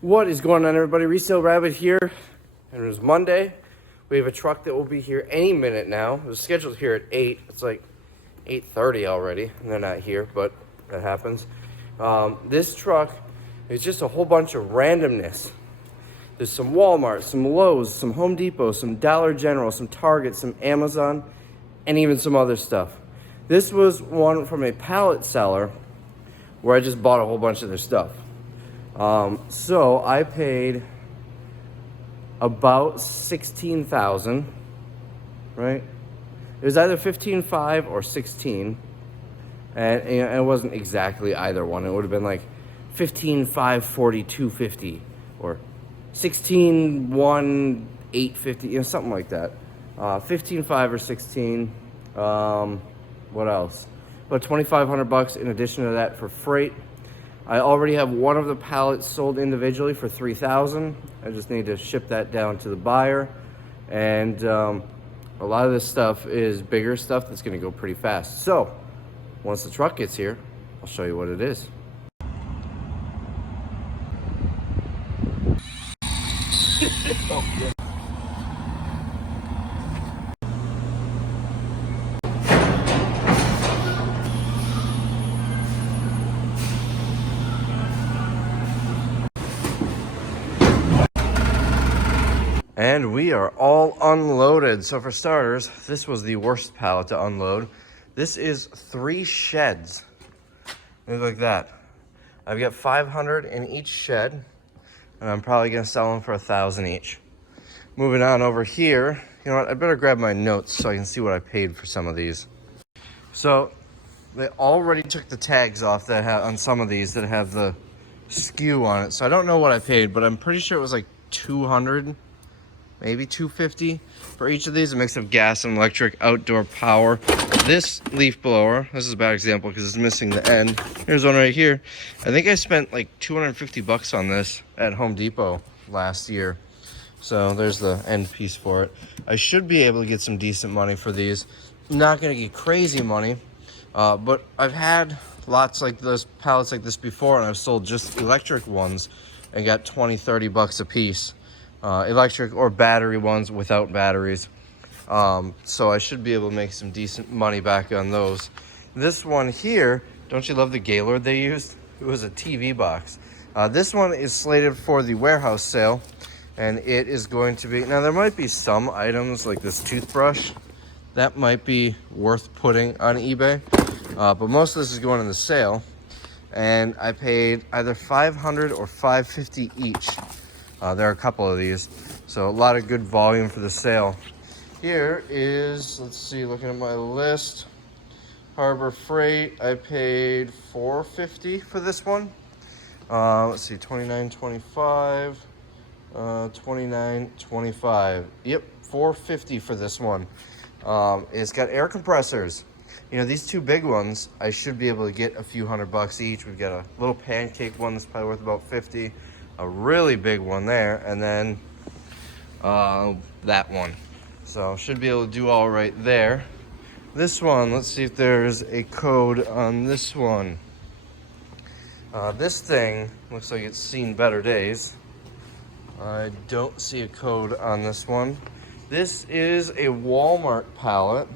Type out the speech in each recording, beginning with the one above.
What is going on, everybody? Resale Rabbit here, and it was Monday. We have a truck that will be here any minute now. It was scheduled here at 8. It's like 8:30 already, and they're not here, but that happens. This truck is just a whole bunch of randomness. There's some Walmart, some Lowe's, some Home Depot, some Dollar General, some Target, some Amazon, and even some other stuff. This was one from a pallet seller where I just bought a whole bunch of their stuff. So I paid about $16,000, right? It was either $15,500 or $16,000, and it wasn't exactly either one. It would have been like $15,500, $42.50, or $16,100, $8.50, something like that. $15,500 or $16,000. What else? About $2,500 in addition to that for freight. I already have one of the pallets sold individually for $3,000. I just need to ship that down to the buyer. And a lot of this stuff is bigger stuff that's going to go pretty fast. So once the truck gets here, I'll show you what it is. And we are all unloaded. So for starters, this was the worst pallet to unload. This is 3 sheds. Look like that. I've got 500 in each shed, and I'm probably gonna sell them for $1,000 each. Moving on over here, you know what? I better grab my notes so I can see what I paid for some of these. So they already took the tags off that have on some of these that have the SKU on it. So I don't know what I paid, but I'm pretty sure it was like 200. Maybe $250 for each of these. A mix of gas and electric, outdoor power. This leaf blower, this is a bad example because it's missing the end. Here's one right here. I think I spent like $250 on this at Home Depot last year. So there's the end piece for it. I should be able to get some decent money for these. I'm not gonna get crazy money, but I've had lots like those pallets like this before, and I've sold just electric ones and got $20-$30 a piece. Electric or battery ones without batteries. So I should be able to make some decent money back on those. This one here, don't you love the Gaylord they used? It was a TV box. This one is slated for the warehouse sale, and it is going to be, now there might be some items like this toothbrush that might be worth putting on eBay, but most of this is going in the sale, and I paid either $500 or $550 each. There are a couple of these, so a lot of good volume for the sale. Here is, let's see, looking at my list, Harbor Freight, I paid $450 for this one. Let's see, $29.25, $29.25. Yep, $450 for this one. It's got air compressors. You know, these 2 big ones, I should be able to get a few $100 each. We've got a little pancake one that's probably worth about $50. A really big one there, and then that one. So should be able to do all right there. This one, let's see if there's a code on this one. This thing looks like it's seen better days. I don't see a code on this one. This is a Walmart pallet.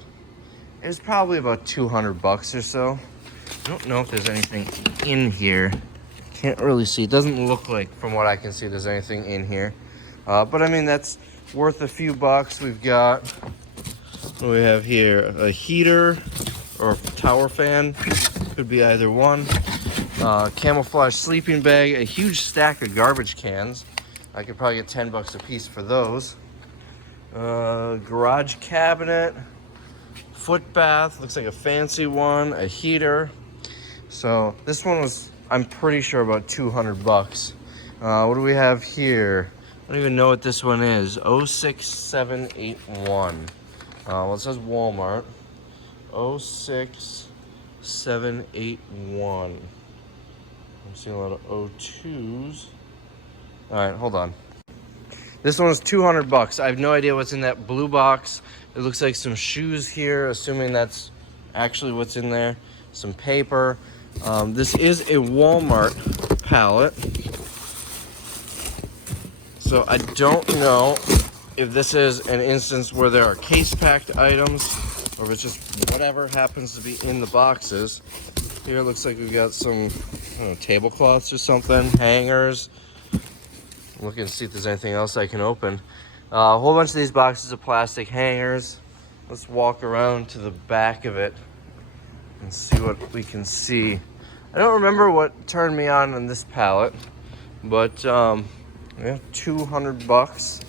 It's probably about $200 or so. I don't know if there's anything in here. Can't really see. It doesn't look like, from what I can see, there's anything in here. But I mean, that's worth a few bucks. We've got, what do we have here? A heater or tower fan. Could be either one. Camouflage sleeping bag. A huge stack of garbage cans. I could probably get $10 a piece for those. Garage cabinet. Foot bath. Looks like a fancy one. A heater. So this one was, I'm pretty sure, about $200. What do we have here? I don't even know what this one is. 06781. Well, it says Walmart. 06781. I'm seeing a lot of 02s. All right, hold on. This one is $200. I have no idea what's in that blue box. It looks like some shoes here, assuming that's actually what's in there. Some paper. This is a Walmart pallet. So I don't know if this is an instance where there are case-packed items or if it's just whatever happens to be in the boxes. Here it looks like we've got some, I don't know, tablecloths or something, hangers. I'm looking to see if there's anything else I can open. A whole bunch of these boxes of plastic hangers. Let's walk around to the back of it and see what we can see. I don't remember what turned me on this pallet, but yeah, $200.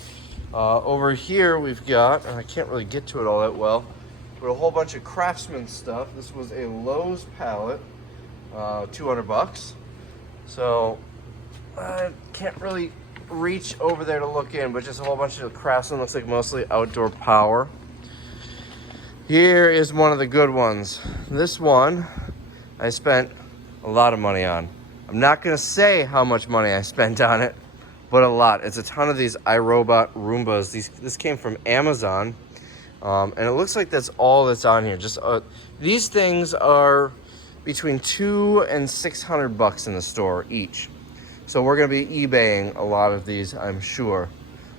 Over here we've got, and I can't really get to it all that well, but a whole bunch of Craftsman stuff. This was a Lowe's pallet, $200. So I can't really reach over there to look in, but just a whole bunch of Craftsman. Looks like mostly outdoor power. Here is one of the good ones. This one I spent a lot of money on. I'm not gonna say how much money I spent on it, but a lot. It's a ton of these iRobot Roombas. This came from Amazon, and it looks like that's all that's on here. Just these things are between $200 and $600 in the store each. So we're gonna be eBaying a lot of these, I'm sure.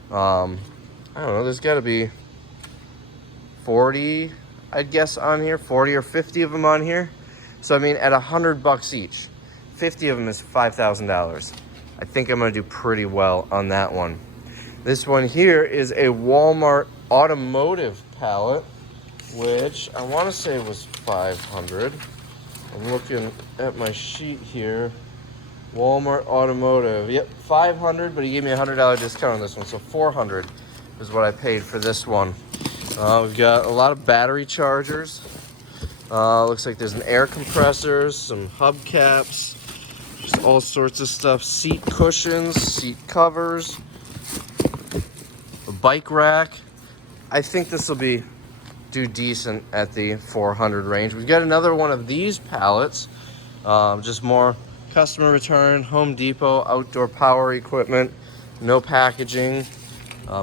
I don't know, there's gotta be 40, I'd guess, on here, 40 or 50 of them on here. So I mean, at $100 each, 50 of them is $5,000. I think I'm gonna do pretty well on that one. This one here is a Walmart Automotive pallet, which I wanna say was $500. I'm looking at my sheet here. Walmart Automotive, yep, $500, but he gave me a $100 discount on this one, so $400 is what I paid for this one. We've got a lot of battery chargers. Looks like there's an air compressor, some hubcaps, just all sorts of stuff. Seat cushions, seat covers, a bike rack. I think this will do decent at the 400 range. We've got another one of these pallets, just more customer return, Home Depot, outdoor power equipment, no packaging,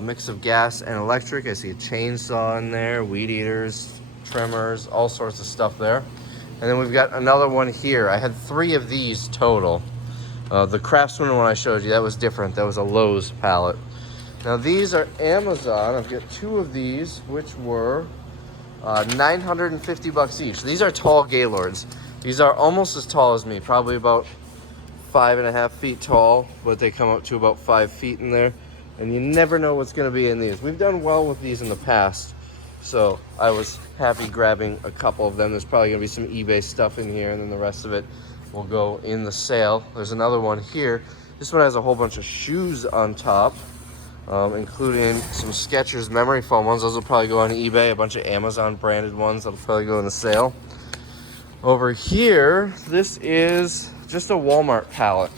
mix of gas and electric. I see a chainsaw in there, weed eaters, trimmers, all sorts of stuff there. And then we've got another one here. I had 3 of these total. The Craftsman one I showed you, that was different. That was a Lowe's pallet. Now these are Amazon. I've got 2 of these, which were $950 each. These are tall Gaylords. These are almost as tall as me, probably about 5.5 feet tall, but they come up to about 5 feet in there. And you never know what's gonna be in these. We've done well with these in the past, so I was happy grabbing a couple of them. There's probably gonna be some eBay stuff in here, and then the rest of it will go in the sale. There's another one here. This one has a whole bunch of shoes on top, including some Skechers memory foam ones. Those will probably go on eBay. A bunch of Amazon branded ones that'll probably go in the sale. Over here, this is just a Walmart pallet.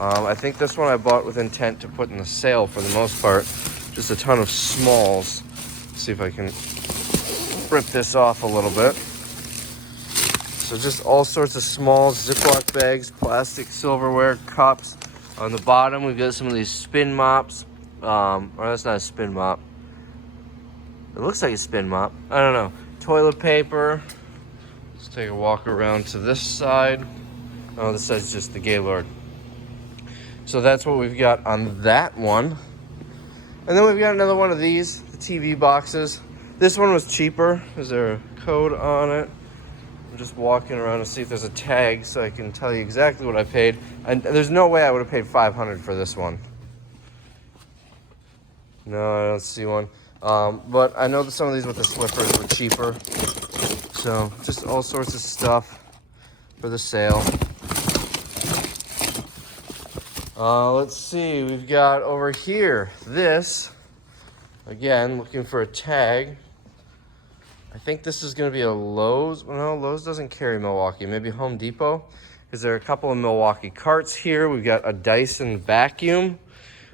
I think this one I bought with intent to put in the sale for the most part. Just a ton of smalls. Let's see if I can rip this off a little bit. So just all sorts of smalls, Ziploc bags, plastic silverware, cups. On the bottom, we've got some of these spin mops. Or that's not a spin mop. It looks like a spin mop. I don't know. Toilet paper. Let's take a walk around to this side. Oh, this side's just the Gaylord. So that's what we've got on that one. And then we've got another one of these, the TV boxes. This one was cheaper. Is there a code on it? I'm just walking around to see if there's a tag so I can tell you exactly what I paid. And there's no way I would have paid $500 for this one. No, I don't see one. But I know that some of these with the slippers were cheaper. So just all sorts of stuff for the sale. Let's see, we've got over here this, again, looking for a tag. I think this is going to be a Lowe's. Well, no, Lowe's doesn't carry Milwaukee. Maybe Home Depot, because there are a couple of Milwaukee carts here. We've got a Dyson vacuum.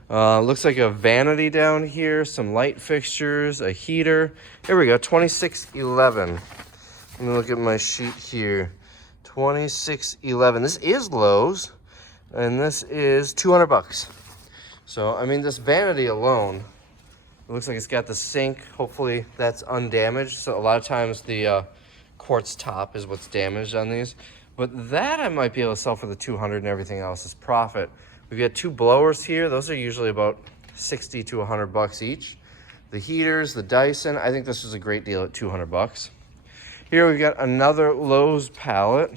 Looks like a Vanity down here, some light fixtures, a heater. Here we go, $26.11. Let me look at my sheet here. $26.11. This is Lowe's. And this is $200. So, I mean, this Vanity alone, it looks like it's got the sink. Hopefully that's undamaged. So a lot of times the quartz top is what's damaged on these. But that I might be able to sell for the $200 and everything else is profit. We've got 2 blowers here. Those are usually about 60 to 100 bucks each. The heaters, the Dyson, I think this was a great deal at 200 bucks. Here we've got another Lowe's pallet.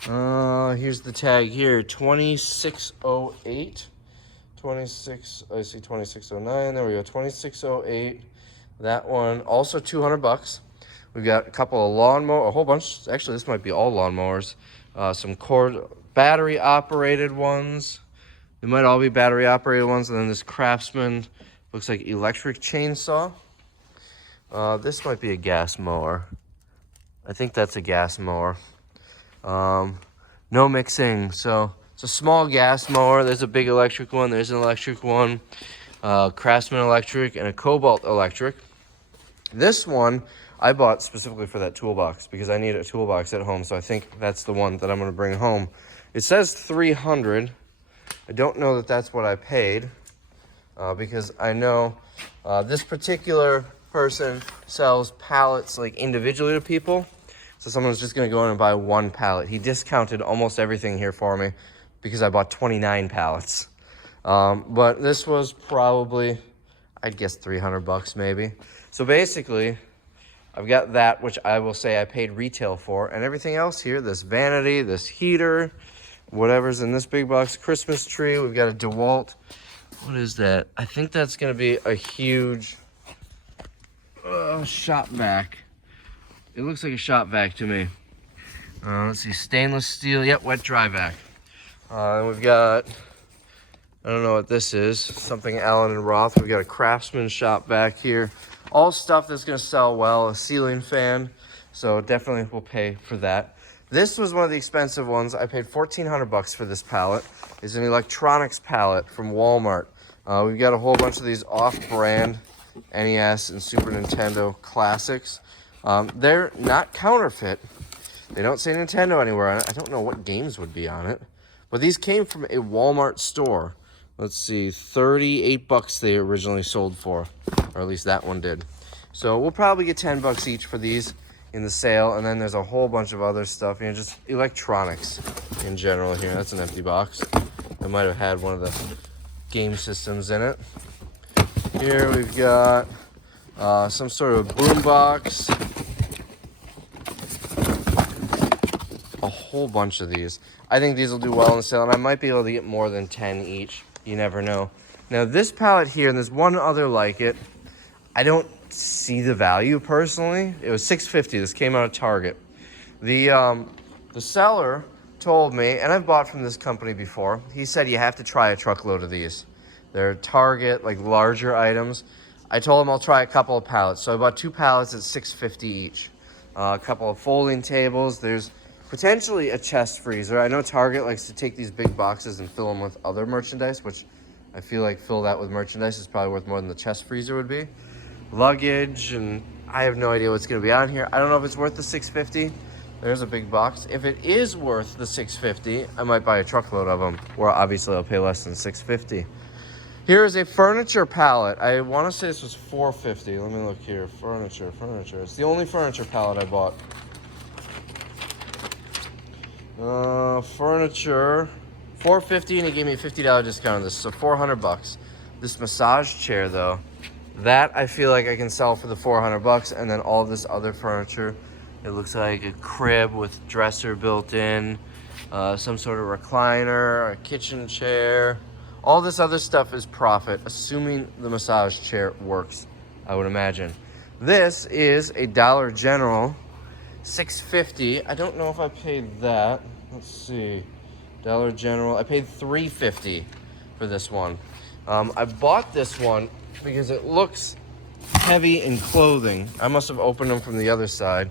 Here's the tag here, 2608. 26, I see 2609, there we go, 2608. That one, also 200 bucks. We've got a couple of lawnmower, a whole bunch, actually this might be all lawnmowers. Some battery operated ones. They might all be battery operated ones. And then this Craftsman, looks like electric chainsaw. This might be a gas mower. I think that's a gas mower. No mixing, so it's a small gas mower. There's a big electric one, there's an electric one, Craftsman electric and a Cobalt electric. This one I bought specifically for that toolbox because I need a toolbox at home, so I think that's the one that I'm going to bring home. It says 300. I don't know that that's what I paid because I know this particular person sells pallets like individually to people. So someone's just going to go in and buy one pallet. He discounted almost everything here for me because I bought 29 pallets. But this was probably, I'd guess 300 bucks maybe. So basically, I've got that, which I will say I paid retail for, and everything else here, this vanity, this heater, whatever's in this big box, Christmas tree. We've got a DeWalt. What is that? I think that's going to be a huge shop vac. It looks like a shop vac to me. Let's see, stainless steel. Yep, wet dry vac. And we've got, I don't know what this is, something Allen and Roth. We've got a Craftsman shop vac here. All stuff that's going to sell well. A ceiling fan, so definitely will pay for that. This was one of the expensive ones. I paid 1,400 bucks for this pallet. It's an electronics pallet from Walmart. We've got a whole bunch of these off-brand NES and Super Nintendo classics. They're not counterfeit. They don't say Nintendo anywhere on it. I don't know what games would be on it. But these came from a Walmart store. Let's see, 38 bucks they originally sold for. Or at least that one did. So we'll probably get 10 bucks each for these in the sale. And then there's a whole bunch of other stuff. You know, just electronics in general here. That's an empty box. It might have had one of the game systems in it. Here we've got some sort of boom box. A whole bunch of these. I think these will do well in the sale, and I might be able to get more than 10 each. You never know. Now this pallet here, and there's one other like it, I don't see the value personally. It was $6.50. This came out of Target. The seller told me, and I've bought from this company before, he said you have to try a truckload of these. They're Target, like larger items. I told him I'll try a couple of pallets. So I bought 2 pallets at $6.50 each. A couple of folding tables. There's potentially a chest freezer. I know Target likes to take these big boxes and fill them with other merchandise, which I feel like fill that with merchandise is probably worth more than the chest freezer would be. Luggage, and I have no idea what's going to be on here. I don't know if it's worth the $6.50. There's a big box. If it is worth the $6.50, I might buy a truckload of them, or obviously I'll pay less than $6.50. Here is a furniture pallet. I want to say this was $4.50. Let me look here. Furniture. It's the only furniture pallet I bought. Furniture, $4.50, and he gave me a $50 discount on this, so 400 bucks. This massage chair, though, that I feel like I can sell for the 400 bucks, and then all this other furniture. It looks like a crib with dresser built in, some sort of recliner, a kitchen chair. All this other stuff is profit, assuming the massage chair works, I would imagine. This is a Dollar General, $6.50. I don't know if I paid that. Let's see. Dollar General. I paid $3.50 for this one. I bought this one because it looks heavy in clothing. I must have opened them from the other side.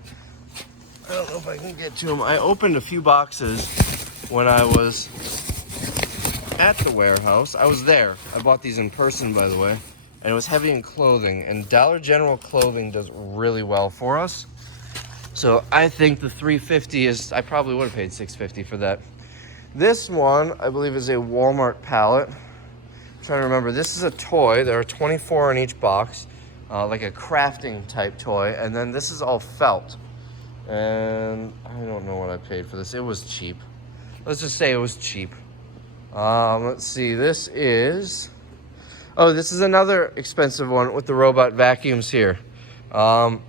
I don't know if I can get to them. I opened a few boxes when I was at the warehouse. I was there. I bought these in person, by the way. And it was heavy in clothing. And Dollar General clothing does really well for us. So I think the $3.50 is, I probably would have paid $6.50 for that. This one, I believe, is a Walmart pallet. I'm trying to remember. This is a toy. There are 24 in each box, like a crafting type toy. And then this is all felt. And I don't know what I paid for this. It was cheap. Let's just say it was cheap. Let's see. This is Oh, this is another expensive one with the robot vacuums here. You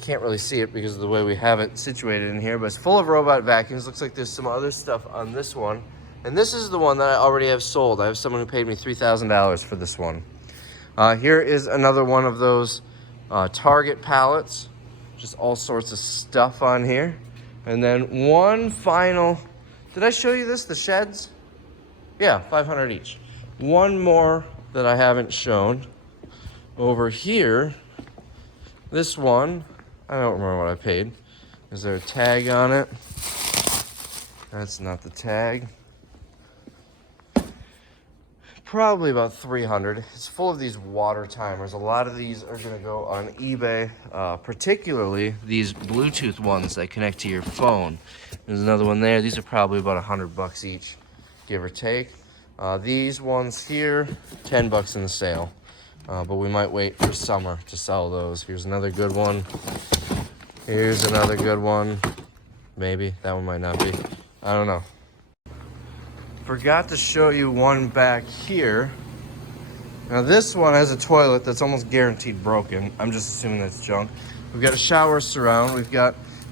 can't really see it because of the way we have it situated in here, but it's full of robot vacuums. Looks like there's some other stuff on this one. And this is the one that I already have sold. I have someone who paid me $3,000 for this one. Here is another one of those Target pallets. Just all sorts of stuff on here. And then one final, did I show you this, the sheds? Yeah, 500 each. One more that I haven't shown. Over here, this one, I don't remember what I paid. Is there a tag on it? That's not the tag. Probably about 300. It's full of these water timers. A lot of these are gonna go on eBay, particularly these Bluetooth ones that connect to your phone. There's another one there. These are probably about $100 each, give or take. These ones here, $10 in the sale. But we might wait for summer to sell those. Here's another good one. Here's another good one. Maybe, that one might not be. I don't know. Forgot to show you one back here. Now this one has a toilet that's almost guaranteed broken. I'm just assuming that's junk. We've got a shower surround.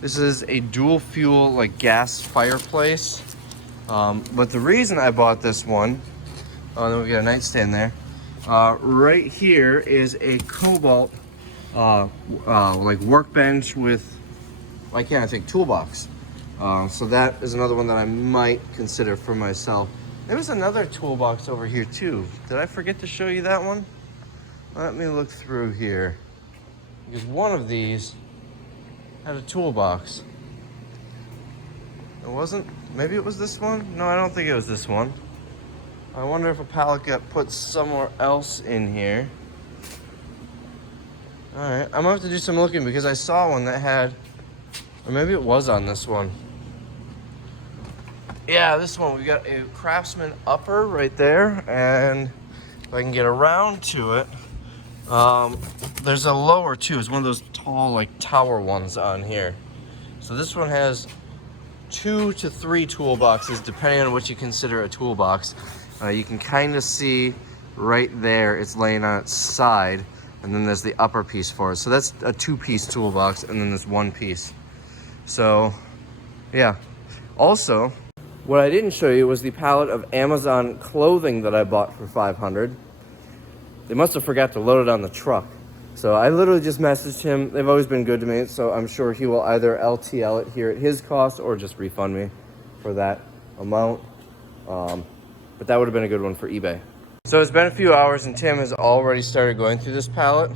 This is a dual fuel, like gas fireplace. But the reason I bought this one, then we got a nightstand there. Right here is a Cobalt, like workbench with, why can't I think, toolbox. So that is another one that I might consider for myself. There was another toolbox over here too. Did I forget to show you that one? Let me look through here. Because one of these had a toolbox. It wasn't, maybe it was this one? No, I don't think it was this one. I wonder if a pallet got put somewhere else in here. All right, I'm gonna have to do some looking because I saw one that had, or maybe it was on this one. Yeah, this one, we got a Craftsman upper right there, and if I can get around to it, there's a lower too. It's one of those tall, like tower ones on here. So this one has 2 to 3 toolboxes, depending on what you consider a toolbox. You can kind of see right there, it's laying on its side, and then there's the upper piece for it. So that's a 2-piece toolbox, and then this 1 piece. So, yeah. Also, what I didn't show you was the pallet of Amazon clothing that I bought for $500. They must have forgot to load it on the truck. So I literally just messaged him. They've always been good to me, so I'm sure he will either LTL it here at his cost or just refund me for that amount. But that would have been a good one for eBay. So it's been a few hours and Tim has already started going through this pallet.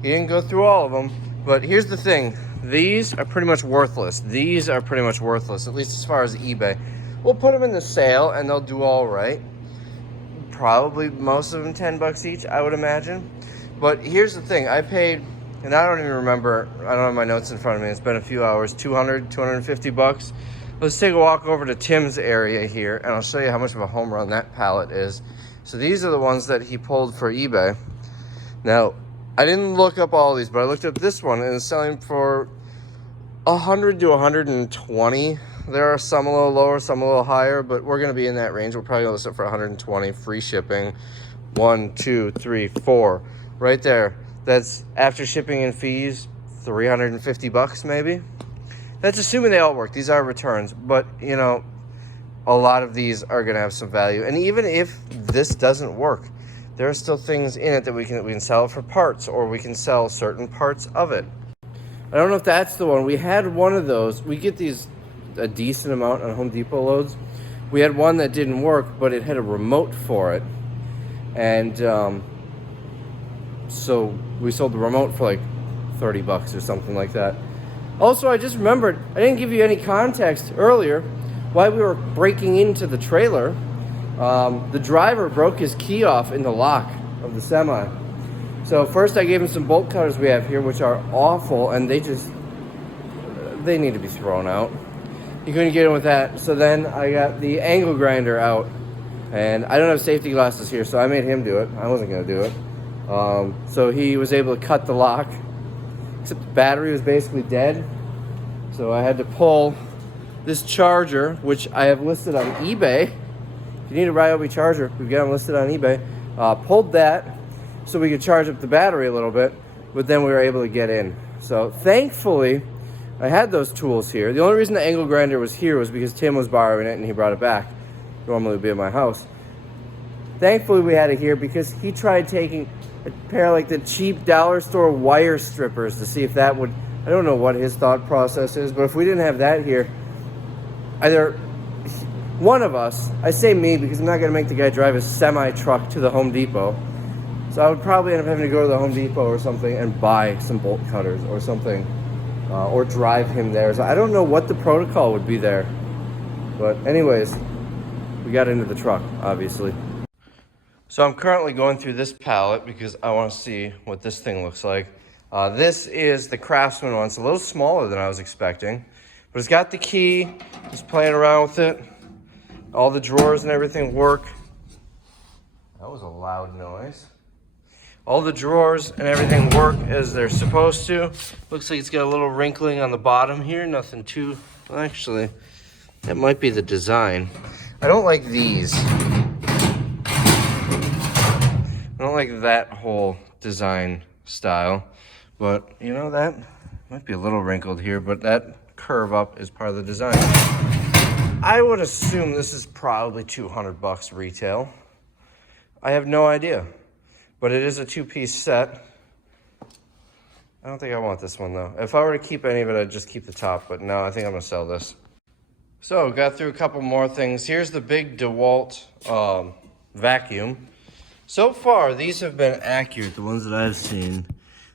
He didn't go through all of them, but here's the thing. These are pretty much worthless. These are pretty much worthless, at least as far as eBay. We'll put them in the sale and they'll do all right. Probably most of them $10 each, I would imagine. But here's the thing, I paid, and I don't even remember, I don't have my notes in front of me, it's been a few hours, $250. Let's take a walk over to Tim's area here and I'll show you how much of a home run that pallet is. So these are the ones that he pulled for eBay. Now, I didn't look up all these, but I looked up this one and it's selling for 100 to 120. There are some a little lower, some a little higher, but we're gonna be in that range. We're probably gonna list it for 120, free shipping. 1, 2, 3, 4, right there. That's after shipping and fees, $350 maybe. That's assuming they all work. These are returns, but you know, a lot of these are gonna have some value. And even if this doesn't work, there are still things in it that we can sell for parts, or we can sell certain parts of it. I don't know if that's the one. We had one of those. We get these a decent amount on Home Depot loads. We had one that didn't work, but it had a remote for it. And so we sold the remote for like $30 or something like that. Also, I just remembered, I didn't give you any context earlier why we were breaking into the trailer. The driver broke his key off in the lock of the semi. So first I gave him some bolt cutters we have here, which are awful, and they need to be thrown out. He couldn't get in with that. So then I got the angle grinder out, and I don't have safety glasses here, so I made him do it. I wasn't gonna do it. So he was able to cut the lock, except the battery was basically dead. So I had to pull this charger, which I have listed on eBay. If you need a Ryobi charger, we've got them listed on eBay. pulled that so we could charge up the battery a little bit, but then we were able to get in. So thankfully, I had those tools here. The only reason the angle grinder was here was because Tim was borrowing it and he brought it back. Normally it would be at my house. Thankfully we had it here because he tried taking a pair of like the cheap dollar store wire strippers to see if that would, I don't know what his thought process is, but if we didn't have that here, either one of us, I say me because I'm not going to make the guy drive his semi-truck to the Home Depot. So I would probably end up having to go to the Home Depot or something and buy some bolt cutters or something, or drive him there. So I don't know what the protocol would be there. But anyways, we got into the truck, obviously. So I'm currently going through this pallet because I want to see what this thing looks like. This is the Craftsman one. It's a little smaller than I was expecting, but it's got the key. Just playing around with it. All the drawers and everything work. That was a loud noise. All the drawers and everything work as they're supposed to. Looks like it's got a little wrinkling on the bottom here. Nothing too, well, actually, that might be the design. I don't like these. I don't like that whole design style, but you know, that might be a little wrinkled here, but that curve up is part of the design. I would assume this is probably $200 retail. I have no idea, but it is a two-piece set. I don't think I want this one though. If I were to keep any of it, I'd just keep the top, but no, I think I'm gonna sell this. So got through a couple more things. Here's the big DeWalt vacuum. So far, these have been accurate, the ones that I've seen.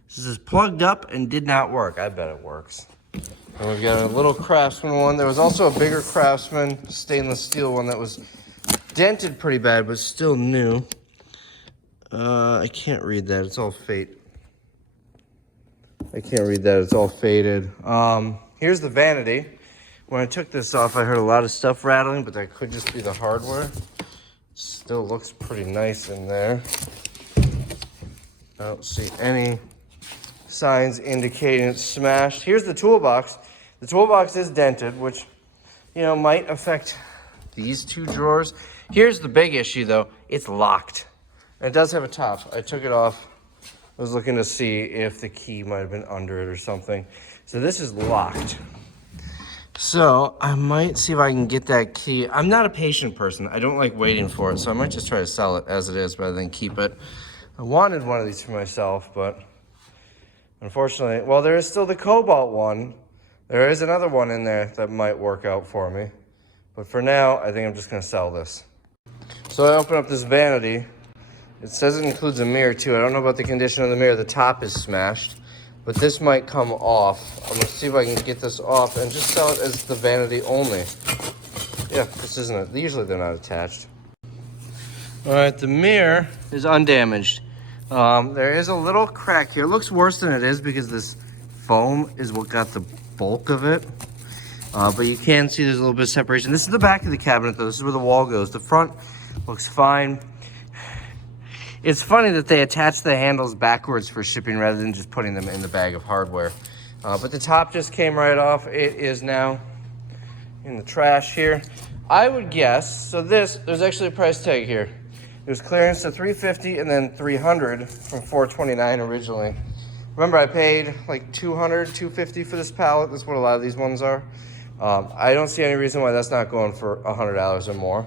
This is plugged up and did not work. I bet it works. And we've got a little Craftsman one. There was also a bigger Craftsman stainless steel one that was dented pretty bad, but still new. I can't read that. It's all faded. I can't read that. It's all faded. Here's the Vanity. When I took this off, I heard a lot of stuff rattling, but that could just be the hardware. Still looks pretty nice in there. I don't see any signs indicating it's smashed. Here's the toolbox. The toolbox is dented, which, you know, might affect these two drawers. Here's the big issue though. It's locked. And it does have a top. I took it off. I was looking to see if the key might have been under it or something. So this is locked. So I might see if I can get that key. I'm not a patient person. I don't like waiting for it. So I might just try to sell it as it is rather than keep it. I wanted one of these for myself, but unfortunately, well, there is still the Cobalt one. There is another one in there that might work out for me. But for now, I think I'm just gonna sell this. So I open up this Vanity. It says it includes a mirror too. I don't know about the condition of the mirror. The top is smashed. But this might come off. I'm gonna see if I can get this off and just sell it as the Vanity only. Yeah, this isn't it. Usually they're not attached. All right, the mirror is undamaged. There is a little crack here. It looks worse than it is because this foam is what got the bulk of it. But you can see there's a little bit of separation. This is the back of the cabinet though. This is where the wall goes. The front looks fine. It's funny that they attach the handles backwards for shipping rather than just putting them in the bag of hardware. But the top just came right off. It is now in the trash here. I would guess, so there's actually a price tag here. There's clearance to $350 and then $300 from $429 originally. Remember, I paid like $200, $250 for this pallet. That's what a lot of these ones are. I don't see any reason why that's not going for $100 or more.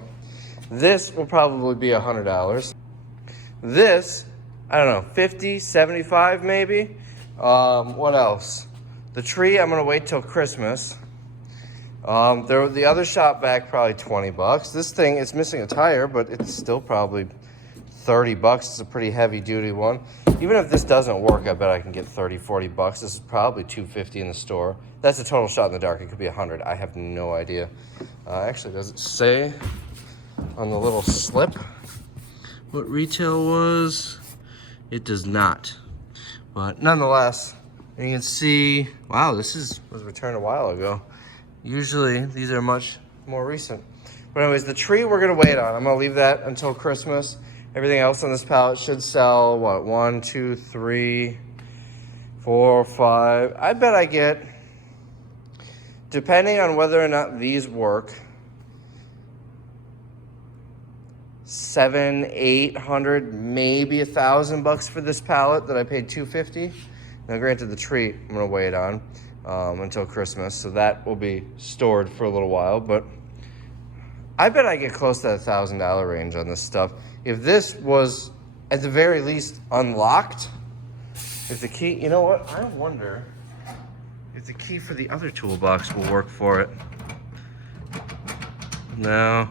This will probably be $100. This, I don't know, 50, 75 maybe. What else? The tree, I'm gonna wait till Christmas. The other shop vac, probably 20 bucks. This thing, it's missing a tire, but it's still probably 30 bucks. It's a pretty heavy duty one. Even if this doesn't work, I bet I can get 30, 40 bucks. This is probably $250 in the store. That's a total shot in the dark. It could be 100. I have no idea. Actually, does it say on the little slip what retail was? It does not. But nonetheless, you can see, wow, this was returned a while ago. Usually these are much more recent. But anyways, the tree we're gonna wait on. I'm gonna leave that until Christmas. Everything else on this pallet should sell, what, 1, 2, 3, 4, 5. I bet I get, depending on whether or not these work, $700-800, maybe $1,000 for this pallet that I paid $250. Now, granted, the tree I'm gonna wait on until Christmas, so that will be stored for a little while. But I bet I get close to that $1,000 range on this stuff. If this was at the very least unlocked, if the key, you know what? I wonder if the key for the other toolbox will work for it. No,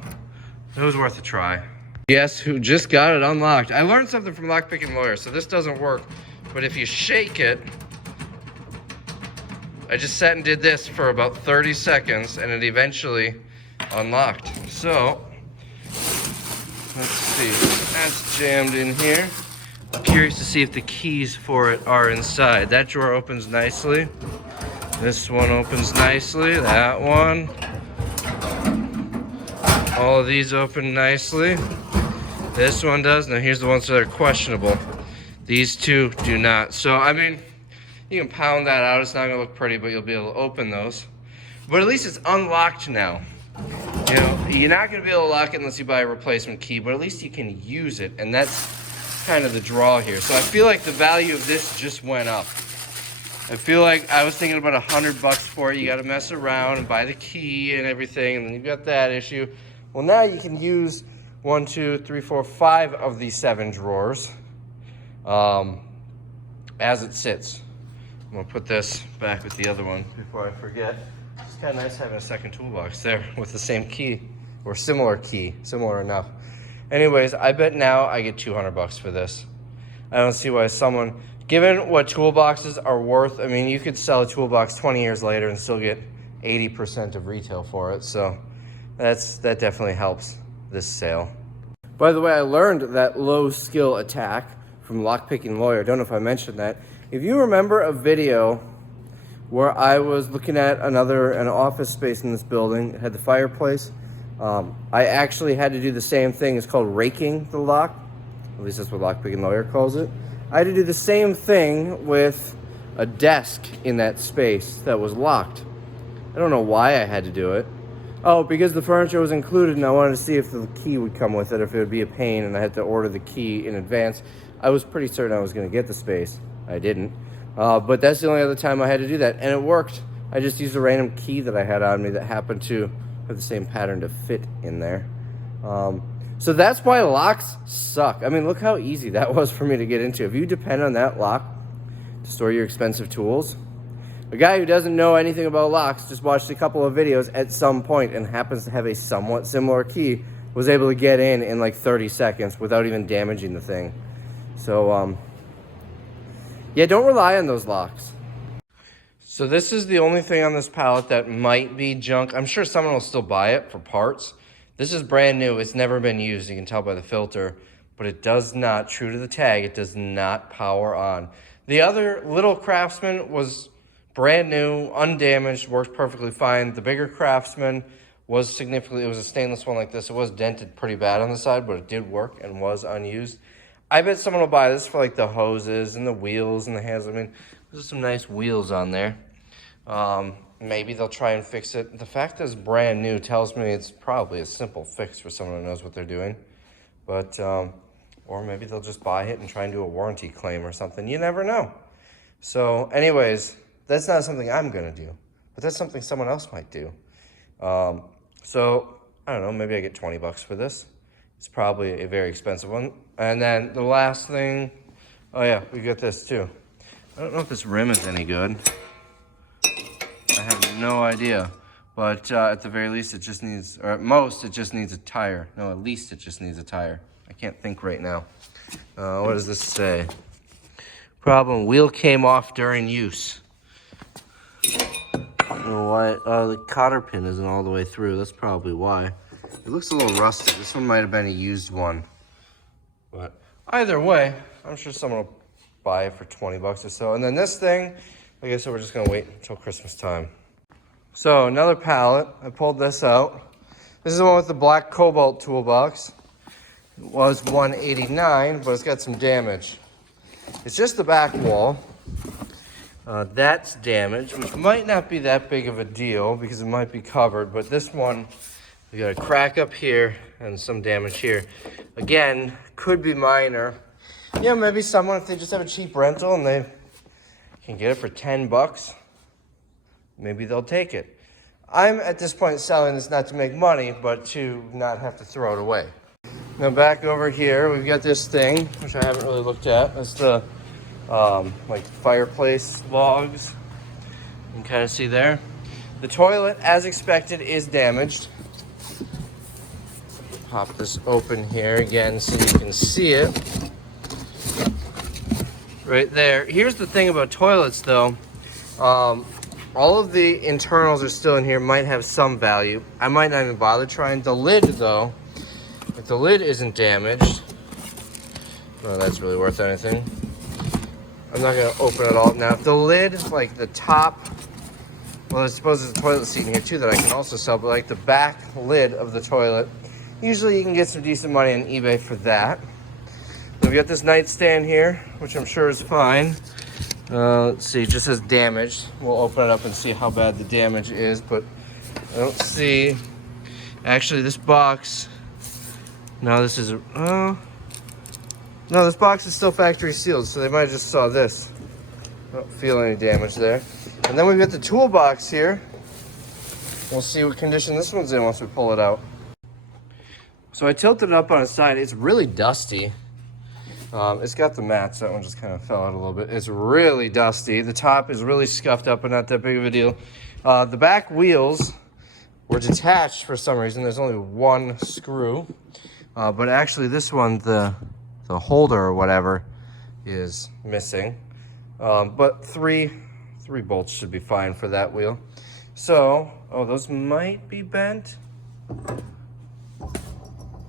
it was worth a try. Yes, who just got it unlocked. I learned something from Lockpicking Lawyer, so this doesn't work. But if you shake it, I just sat and did this for about 30 seconds and it eventually unlocked. So, let's see, that's jammed in here. I'm curious to see if the keys for it are inside. That drawer opens nicely. This one opens nicely, that one. All of these open nicely. This one does. Now here's the ones that are questionable. These two do not. So, I mean, you can pound that out. It's not gonna look pretty, but you'll be able to open those. But at least it's unlocked now. You know, you're not gonna be able to lock it unless you buy a replacement key, but at least you can use it, and that's kind of the draw here. So I feel like the value of this just went up. I feel like I was thinking about $100 for it. You gotta mess around and buy the key and everything, and then you've got that issue. Well, now you can use 1, 2, 3, 4, 5 of these 7 drawers as it sits. I'm gonna put this back with the other one before I forget. It's kind of nice having a second toolbox there with the same key, or similar key, similar enough. Anyways, I bet now I get $200 for this. I don't see why someone, given what toolboxes are worth, I mean, you could sell a toolbox 20 years later and still get 80% of retail for it. So that definitely helps this sale. By the way, I learned that low skill attack from Lockpicking Lawyer. I don't know if I mentioned that. If you remember a video where I was looking at an office space in this building, it had the fireplace. I actually had to do the same thing. It's called raking the lock. At least that's what Lockpicking Lawyer calls it. I had to do the same thing with a desk in that space that was locked. I don't know why I had to do it. Oh, because the furniture was included and I wanted to see if the key would come with it, or if it would be a pain, and I had to order the key in advance. I was pretty certain I was going to get the space. I didn't. But that's the only other time I had to do that, and it worked. I just used a random key that I had on me that happened to have the same pattern to fit in there. So that's why locks suck. I mean, look how easy that was for me to get into. If you depend on that lock to store your expensive tools, a guy who doesn't know anything about locks, just watched a couple of videos at some point and happens to have a somewhat similar key, was able to get in like 30 seconds without even damaging the thing. So, yeah, don't rely on those locks. So this is the only thing on this pallet that might be junk. I'm sure someone will still buy it for parts. This is brand new. It's never been used. You can tell by the filter, but it does not, true to the tag, it does not power on. The other little Craftsman was brand new, undamaged, works perfectly fine. The bigger Craftsman was significantly, it was a stainless one like this. It was dented pretty bad on the side, but it did work and was unused. I bet someone will buy this for like the hoses and the wheels and the hands. I mean, there's some nice wheels on there. Maybe they'll try and fix it. The fact that it's brand new tells me it's probably a simple fix for someone who knows what they're doing. But, or maybe they'll just buy it and try and do a warranty claim or something. You never know. So anyways, that's not something I'm gonna do, but that's something someone else might do. So I don't know, maybe I get $20 for this. It's probably a very expensive one. And then the last thing, oh yeah, we got this too. I don't know if this rim is any good. I have no idea, but at the very least it just needs, or at most it just needs a tire. No, at least it just needs a tire. I can't think right now. What does this say? Problem, wheel came off during use. I don't know why, the cotter pin isn't all the way through. That's probably why. It looks a little rusted. This one might have been a used one. But either way, I'm sure someone will buy it for $20 or so. And then this thing, like I said, we're just gonna wait until Christmas time. So another pallet, I pulled this out. This is the one with the black cobalt toolbox. It was $189, but it's got some damage. It's just the back wall. That's damaged, which might not be that big of a deal because it might be covered, but this one, we got a crack up here and some damage here. Again, could be minor. You know, maybe someone, if they just have a cheap rental and they can get it for 10 bucks, maybe they'll take it. I'm at this point selling this not to make money, but to not have to throw it away. Now back over here, we've got this thing, which I haven't really looked at. That's the like Fireplace Logs. You can kind of see there. The toilet, as expected, is damaged. Pop this open here again so you can see it. Right there. Here's the thing about toilets though. All of the internals are still in here, might have some value. I might not even bother trying. The lid though, if the lid isn't damaged, well, that's really worth anything. I'm not gonna open it all. Now if the lid, like the top, well I suppose there's a toilet seat in here too that I can also sell, but like the back lid of the toilet, usually you can get some decent money on eBay for that. We've got this nightstand here, which I'm sure is fine. Let's see, it just says damaged. We'll open it up and see how bad the damage is, but I don't see. Actually, this box, no, this is, no, this box is still factory sealed, so they might have just saw this. I don't feel any damage there. And then we've got the toolbox here. We'll see what condition this one's in once we pull it out. So I tilted it up on its side. It's really dusty. It's got the mats. That one just kind of fell out a little bit. It's really dusty. The top is really scuffed up, but not that big of a deal. The back wheels were detached for some reason. There's only one screw. But actually this one, the holder or whatever, is missing. But three bolts should be fine for that wheel. So, oh, those might be bent.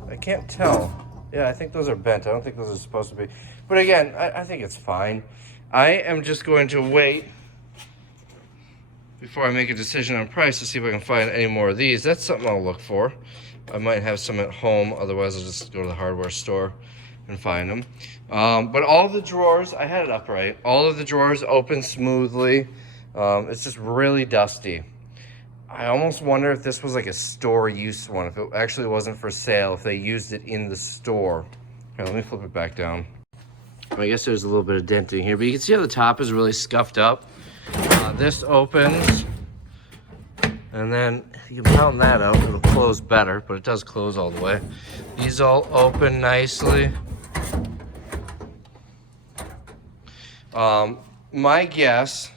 I can't tell. Yeah, I think those are bent. I don't think those are supposed to be. But again, I think it's fine. I am just going to wait before I make a decision on price to see if I can find any more of these. That's something I'll look for. I might have some at home. Otherwise, I'll just go to the hardware store and find them. But all the drawers, I had it upright. All of the drawers open smoothly. It's just really dusty. I almost wonder if this was like a store use one, if it actually wasn't for sale, if they used it in the store. Okay, let me flip it back down. I guess there's a little bit of denting here, but you can see how the top is really scuffed up. This opens, and then you can pound that out, it'll close better, but it does close all the way. These all open nicely. My guess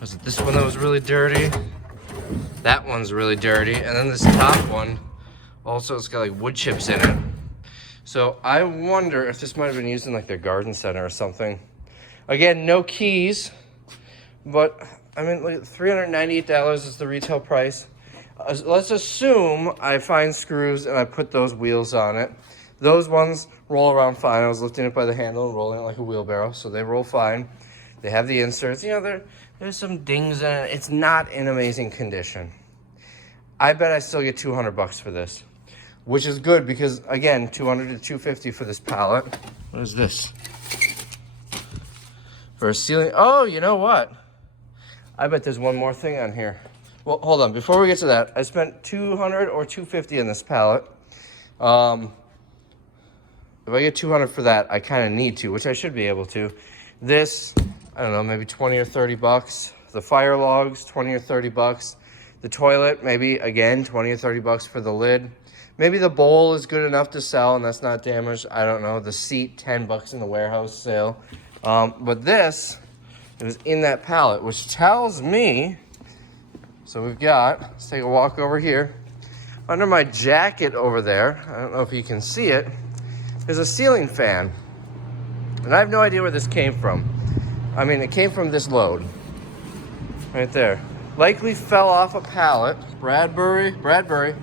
was that this one that was really dirty. That one's really dirty, and then this top one, also it's got like wood chips in it. So I wonder if this might have been used in like their garden center or something. Again, no keys, but I mean, like $398 is the retail price. Let's assume I find screws and I put those wheels on it. Those ones roll around fine. I was lifting it by the handle and rolling it like a wheelbarrow, so they roll fine. They have the inserts, you know, there's some dings in it. It's not in amazing condition. I bet I still get 200 bucks for this, which is good because, again, 200 to 250 for this pallet. What is this? For a ceiling. Oh, you know what? I bet there's one more thing on here. Well, hold on. Before we get to that, I spent 200 or 250 in this pallet. If I get 200 for that, I kind of need to, which I should be able to. This, I don't know, maybe 20 or 30 bucks. The fire logs, 20 or 30 bucks. The toilet, maybe, again, 20 or 30 bucks for the lid. Maybe the bowl is good enough to sell and that's not damaged. I don't know. The seat, 10 bucks in the warehouse sale. But this, it was in that pallet, which tells me, so we've got, let's take a walk over here. Under my jacket over there, I don't know if you can see it, there's a ceiling fan. And I have no idea where this came from. I mean, it came from this load. Right there. Likely fell off a pallet. Bradbury.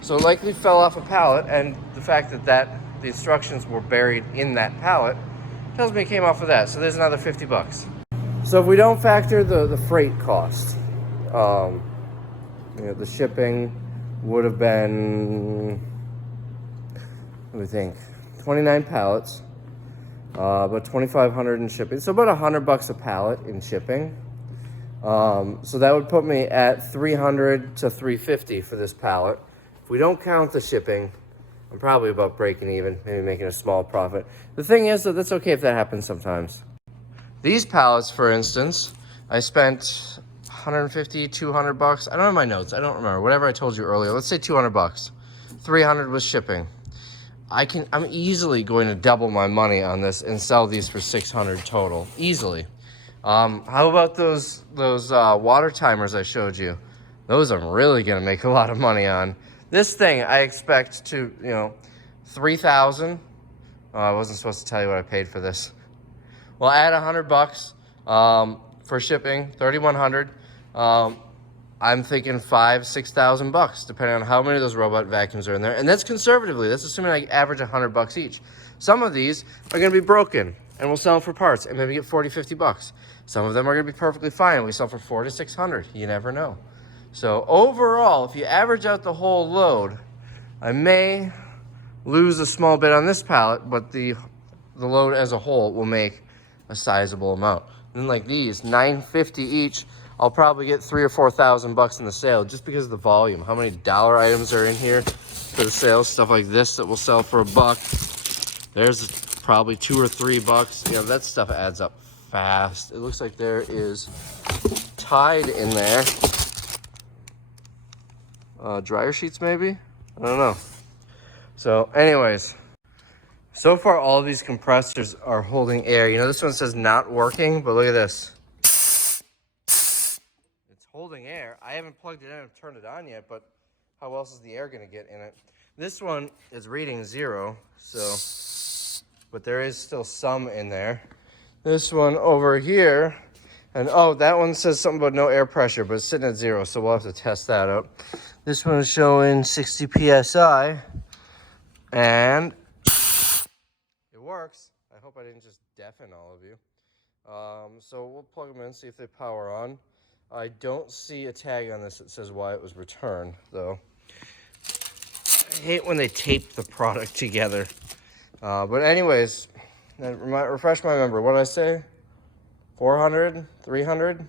So likely fell off a pallet, and the fact that the instructions were buried in that pallet tells me it came off of that. So there's another 50 bucks. So if we don't factor the freight cost, you know, the shipping would have been, let me think, 29 pallets, about 2,500 in shipping. So about 100 bucks a pallet in shipping. So that would put me at 300 to 350 for this pallet. If we don't count the shipping, I'm probably about breaking even, maybe making a small profit. The thing is that that's okay if that happens sometimes. These pallets, for instance, I spent 150, 200 bucks. I don't have my notes. I don't remember. Whatever I told you earlier. Let's say 200 bucks. 300 was shipping. I'm easily going to double my money on this and sell these for 600 total. Easily. How about those water timers I showed you? Those I'm really going to make a lot of money on. This thing I expect to, 3,000. Oh, I wasn't supposed to tell you what I paid for this. Well, add 100 bucks for shipping, 3,100. I'm thinking 5,000-6,000 bucks, depending on how many of those robot vacuums are in there. And that's conservatively. That's assuming I average 100 bucks each. Some of these are going to be broken, and we'll sell them for parts and maybe get 40-50 bucks. Some of them are going to be perfectly fine, and we sell for 400 to 600. You never know. So overall, if you average out the whole load, I may lose a small bit on this pallet, but the load as a whole will make a sizable amount. And then like these, $950 each, I'll probably get 3,000 or 4,000 bucks in the sale just because of the volume. How many dollar items are in here for the sales? Stuff like this that will sell for $1. There's probably $2 or $3. That stuff adds up fast. It looks like there is Tide in there. Dryer sheets maybe? I don't know. So anyways, so far all of these compressors are holding air. This one says not working, but look at this. It's holding air. I haven't plugged it in and turned it on yet, but how else is the air gonna get in it? This one is reading 0, but there is still some in there. This one over here, and oh, that one says something about no air pressure, but it's sitting at 0, so we'll have to test that out. This one is showing 60 PSI, and it works. I hope I didn't just deafen all of you. So we'll plug them in, see if they power on. I don't see a tag on this that says why it was returned, though. I hate when they tape the product together. But anyways, refresh my memory. What did I say? 400? 300?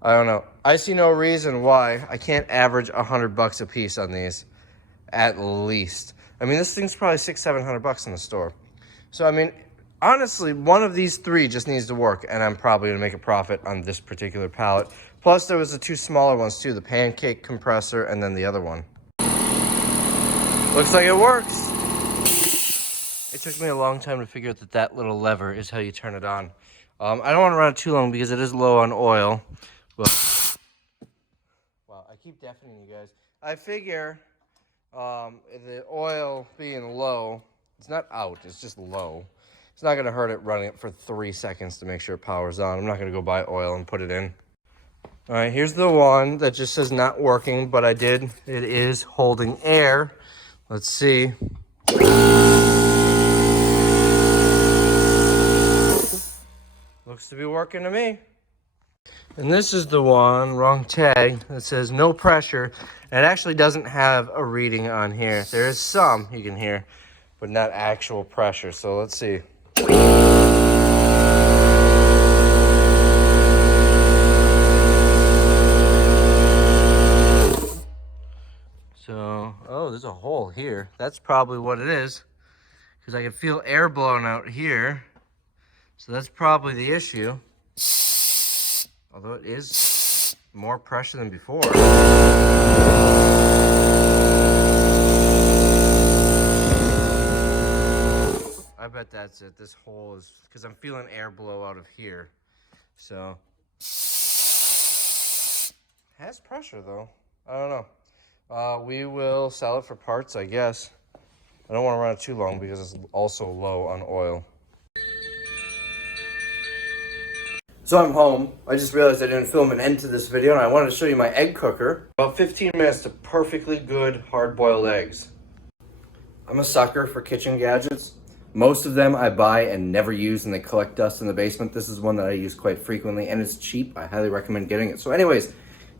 I don't know. I see no reason why I can't average 100 bucks a piece on these, at least. I mean, this thing's probably 600-700 bucks in the store. So, I mean, honestly, one of these 3 just needs to work, and I'm probably going to make a profit on this particular pallet. Plus, there was the 2 smaller ones, too, the pancake compressor and then the other one. Looks like it works. It took me a long time to figure out that little lever is how you turn it on. I don't want to run it too long because it is low on oil. But, wow, I keep deafening you guys. I figure the oil being low, it's not out, it's just low. It's not going to hurt it running it for 3 seconds to make sure it powers on. I'm not going to go buy oil and put it in. All right, here's the one that just says not working, but it is holding air. Let's see. Looks to be working to me. And this is the one, wrong tag, that says no pressure. And it actually doesn't have a reading on here. There is some you can hear, but not actual pressure. So let's see. So, oh, there's a hole here. That's probably what it is, because I can feel air blowing out here. So that's probably the issue. Although it is more pressure than before. I bet that's it. This hole is, because I'm feeling air blow out of here. So, has pressure though. I don't know. We will sell it for parts, I guess. I don't want to run it too long because it's also low on oil. So I'm home. I just realized I didn't film an end to this video, and I wanted to show you my egg cooker. About 15 minutes to perfectly good hard-boiled eggs. I'm a sucker for kitchen gadgets. Most of them I buy and never use, and they collect dust in the basement. This is one that I use quite frequently, and it's cheap. I highly recommend getting it. So anyways,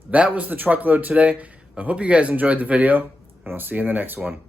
that was the truckload today. I hope you guys enjoyed the video, and I'll see you in the next one.